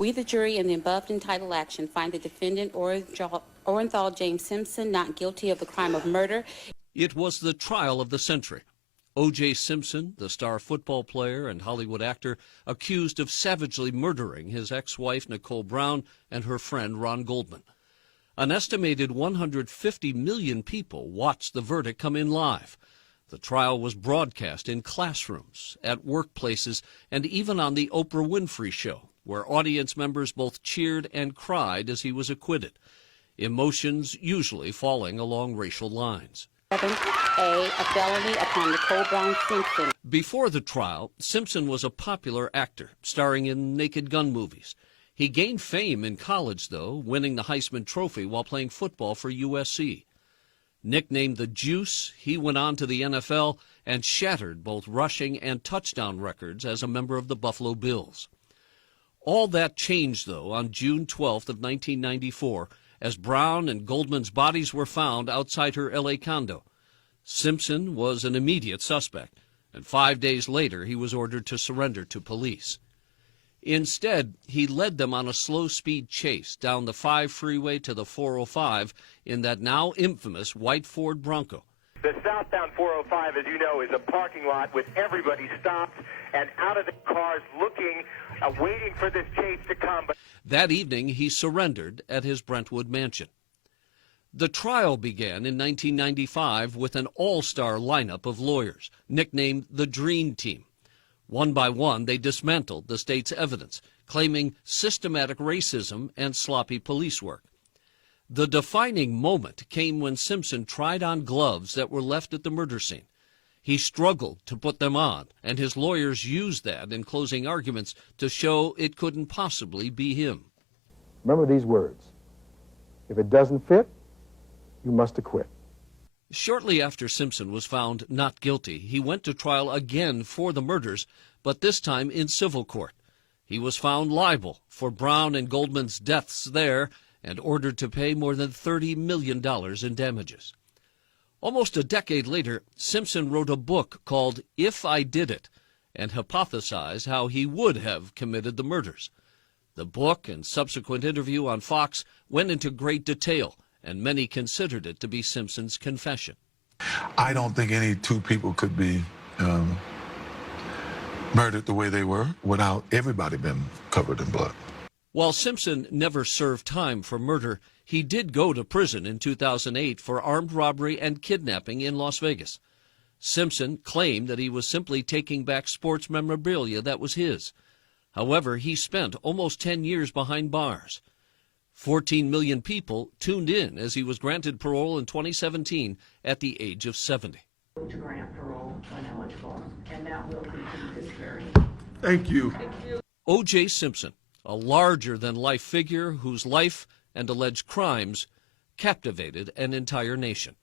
We, the jury, in the above entitled action, find the defendant, Orenthal James Simpson, not guilty of the crime of murder. It was the trial of the century. O.J. Simpson, the star football player and Hollywood actor, accused of savagely murdering his ex-wife Nicole Brown and her friend Ron Goldman. An estimated 150 million people watched the verdict come in live. The trial was broadcast in classrooms, at workplaces, and even on the Oprah Winfrey Show, where audience members both cheered and cried as he was acquitted, emotions usually falling along racial lines. 7A, a felony upon Nicole Brown Simpson. Before the trial, Simpson was a popular actor, starring in Naked Gun movies. He gained fame in college, though, winning the Heisman Trophy while playing football for USC. Nicknamed the Juice, he went on to the NFL and shattered both rushing and touchdown records as a member of the Buffalo Bills. All that changed, though, on June 12th of 1994, as Brown and Goldman's bodies were found outside her L.A. condo. Simpson was an immediate suspect, and 5 days later he was ordered to surrender to police. Instead, he led them on a slow-speed chase down the 5 freeway to the 405 in that now infamous white Ford Bronco. The southbound 405, as you know, is a parking lot with everybody stopped and out of the cars looking, waiting for this chase to come. That evening, he surrendered at his Brentwood mansion. The trial began in 1995 with an all-star lineup of lawyers, nicknamed the Dream Team. One by one, they dismantled the state's evidence, claiming systematic racism and sloppy police work. The defining moment came when Simpson tried on gloves that were left at the murder scene. He struggled to put them on, and his lawyers used that in closing arguments to show it couldn't possibly be him. Remember these words: if it doesn't fit, you must acquit. Shortly after Simpson was found not guilty, he went to trial again for the murders, but this time in civil court. He was found liable for Brown and Goldman's deaths there and ordered to pay more than $30 million in damages. Almost a decade later, Simpson wrote a book called If I Did It and hypothesized how he would have committed the murders. The book and subsequent interview on Fox went into great detail, and many considered it to be Simpson's confession. I don't think any two people could be murdered the way they were without everybody being covered in blood. While Simpson never served time for murder, he did go to prison in 2008 for armed robbery and kidnapping in Las Vegas. Simpson claimed that he was simply taking back sports memorabilia that was his. However, he spent almost 10 years behind bars. 14 million people tuned in as he was granted parole in 2017 at the age of 70. To grant parole when eligible, and that will be this hearing. Thank you. O.J. Simpson, a larger-than-life figure whose life and alleged crimes captivated an entire nation.